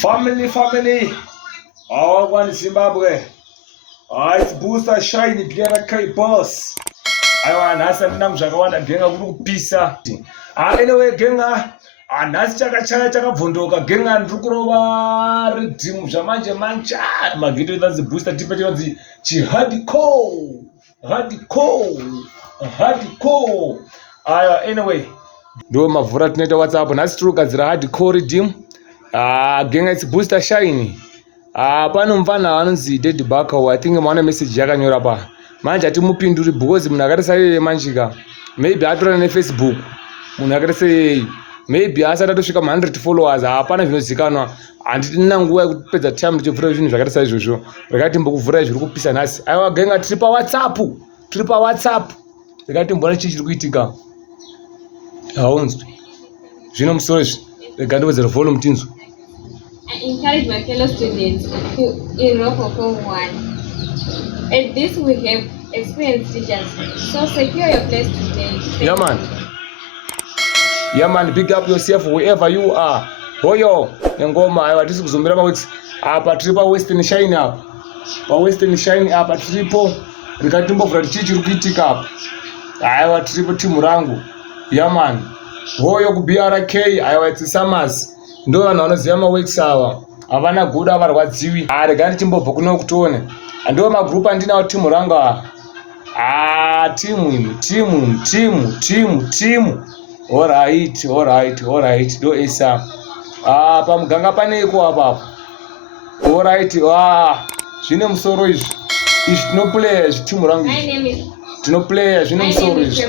Family. One Zimbabwe. It's Booster Shiny BRK boss. I want to ask them Jagawana Genga Pisa. Anyway, Genga. Anasi chaka bvunduka genga ndukurova redeem zvamanje mancha magito that's booster tipe chinonzi hardcore. Anyway, ndo mavhura tinoita WhatsApp nhasi tiri kugadzira hardcore redeem. Genga it's booster shiny. Pano mufana anonzi Dead Baka, I think maana message yakanyora pa. Manje atimupinduri because munhu akatarisa iye manjika. Maybe atora ne Facebook. Munhu akatarisa maybe asati atosvika 100 followers hapana zvinozikanwa handitina nguva yekupedza time ndichivhura zvinhu zvakaita izvozvo rekati mbokuvhura zviri kupisa nhasi aiwa genga tiri pa WhatsApp rekati mbona chii chiri kuitika haunzwi zvino musoro izvi rega ndowedzera volume tinzwa. I encourage my fellow students to enroll for Form 1. At this we have experienced teachers, so secure your place today. Yeah man, big up yourself wherever you are. Hoyo ngoma aiwa tisi kuzombera maweeks apa tripa Western Shine apa. Pa Western Shine apa tripo rikatimbovhura chii chiri kuitika apa. Aiwa tripo timu rangu. Yeah man. Hoyo ku BRK aiwa it's Summers. Ndo vanhu vanoziva maweeks ava. Havana guda varwadziwi. Rega ndichimbobva kuno kutione. Ndo magroup andinawo timu rangu ava. Timu. Alright. Do isa. Pamuganga paneiko apapo. Alright. Zvine musoro izvi. Izvi tinoplaya zvitimu rangu. My name is Tinoplaya zvine musoro izvi.